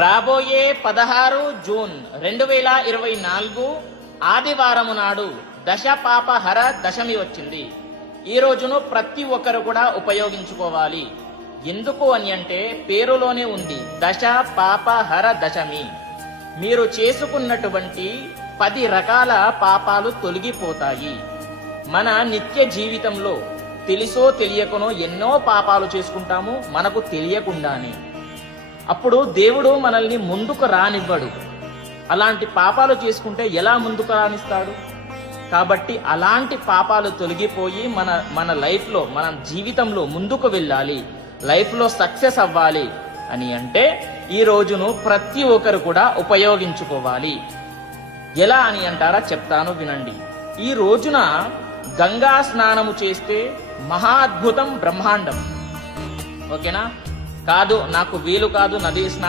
రాబోయే 16 జూన్ 2024 ఆదివారము నాడు దశ పాపహర దశమి వచ్చింది. ఈ రోజును ప్రతి ఒక్కరు కూడా ఉపయోగించుకోవాలి. ఎందుకు అని అంటే పేరులోనే ఉంది, దశ పాపహర దశమి. మీరు చేసుకున్నటువంటి 10 రకాల పాపాలు తొలగిపోతాయి. మన నిత్య జీవితంలో తెలుసో తెలియకనో ఎన్నో పాపాలు చేసుకుంటాము, మనకు తెలియకుండానే. అప్పుడు దేవుడు మనల్ని ముందుకు రానివ్వడు. అలాంటి పాపాలు చేసుకుంటే ఎలా ముందుకు రానిస్తాడు? కాబట్టి అలాంటి పాపాలు తొలగిపోయి మన లైఫ్లో, మన జీవితంలో ముందుకు వెళ్ళాలి, లైఫ్లో సక్సెస్ అవ్వాలి అని అంటే ఈ రోజును ప్రతి ఒక్కరు కూడా ఉపయోగించుకోవాలి. ఎలా అని అంటారా? చెప్తాను, వినండి. ఈ రోజున గంగా స్నానము చేస్తే మహా అద్భుతం, బ్రహ్మాండం. ఓకేనా? కాదు, నాకు వీలు కాదు, నది స్నానం